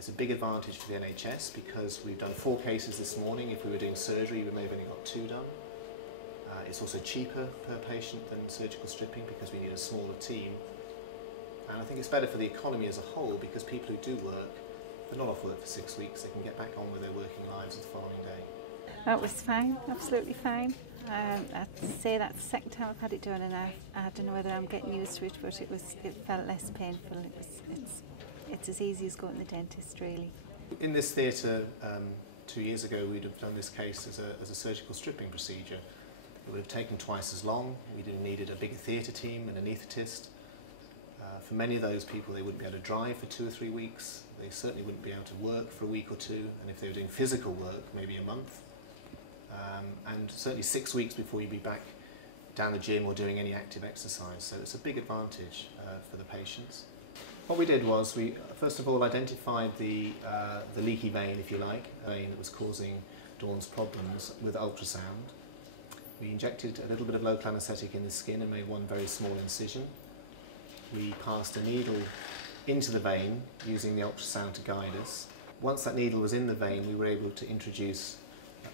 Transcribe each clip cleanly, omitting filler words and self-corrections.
It's a big advantage for the NHS because we've done 4 cases this morning. If we were doing surgery, we may have only got 2 done. It's also cheaper per patient than surgical stripping because we need a smaller team. And I think it's better for the economy as a whole because people who do work, they're not off work for 6 weeks, they can get back on with their working lives the following day. That was fine, absolutely fine. I'd say that's the second time I've had it done, and I don't know whether I'm getting used to it, but it felt less painful. It's as easy as going to the dentist, really. In this theatre 2 years ago, we'd have done this case as a surgical stripping procedure. It would have taken twice as long. We'd have needed a bigger theatre team and an anaesthetist. For many of those people, they wouldn't be able to drive for 2 or 3 weeks. They certainly wouldn't be able to work for a week or 2, and if they were doing physical work, maybe a month. And certainly 6 weeks before you'd be back down the gym or doing any active exercise. So it's a big advantage for the patients. What we did was we first of all identified the leaky vein, if you like, a vein that was causing Dawn's problems with ultrasound. We injected a little bit of local anaesthetic in the skin and made one very small incision. We passed a needle into the vein using the ultrasound to guide us. Once that needle was in the vein, we were able to introduce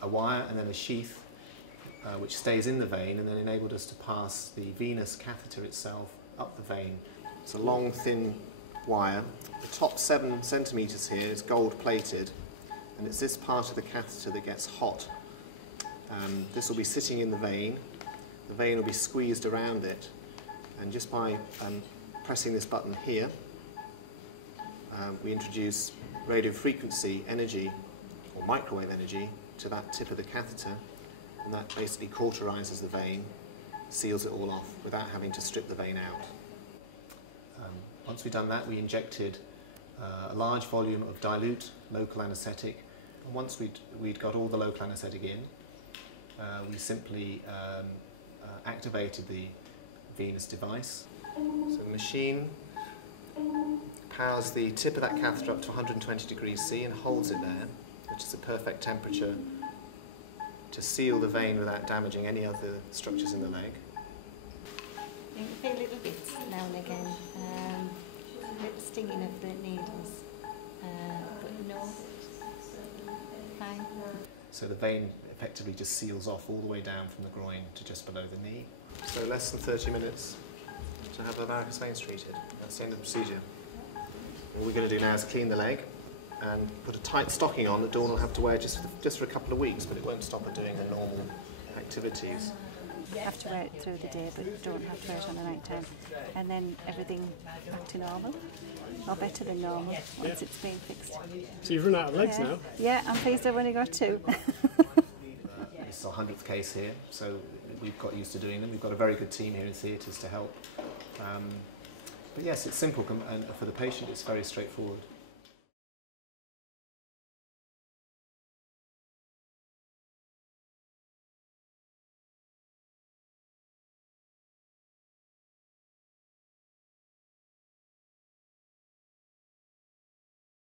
a wire and then a sheath which stays in the vein and then enabled us to pass the venous catheter itself up the vein. It's a long, thin wire. The top 7 centimetres here is gold plated, and it's this part of the catheter that gets hot. This will be sitting in the vein will be squeezed around it, and just by pressing this button here, we introduce radio frequency energy or microwave energy to that tip of the catheter, and that basically cauterizes the vein, seals it all off without having to strip the vein out. Once we'd done that, we injected a large volume of dilute local anaesthetic, and once we'd got all the local anaesthetic in, we simply activated the venous device. So the machine powers the tip of that catheter up to 120 degrees C and holds it there, which is a perfect temperature to seal the vein without damaging any other structures in the leg. You can feel little bits now and again, little stinging of the needles, but no, fine. So the vein effectively just seals off all the way down from the groin to just below the knee. So less than 30 minutes to have the varicose veins treated. That's the end of the procedure. All we're going to do now is clean the leg and put a tight stocking on that Dawn will have to wear just for a couple of weeks, but it won't stop her doing her normal activities. You have to wear it through the day, but you don't have to wear it on the night time. And then everything back to normal, or better than normal, once it's been fixed. So you've run out of legs now? Yeah, I'm pleased I've only got 2. This is our 100th case here, so we've got used to doing them. We've got a very good team here in theatres to help. But yes, it's simple, and for the patient it's very straightforward.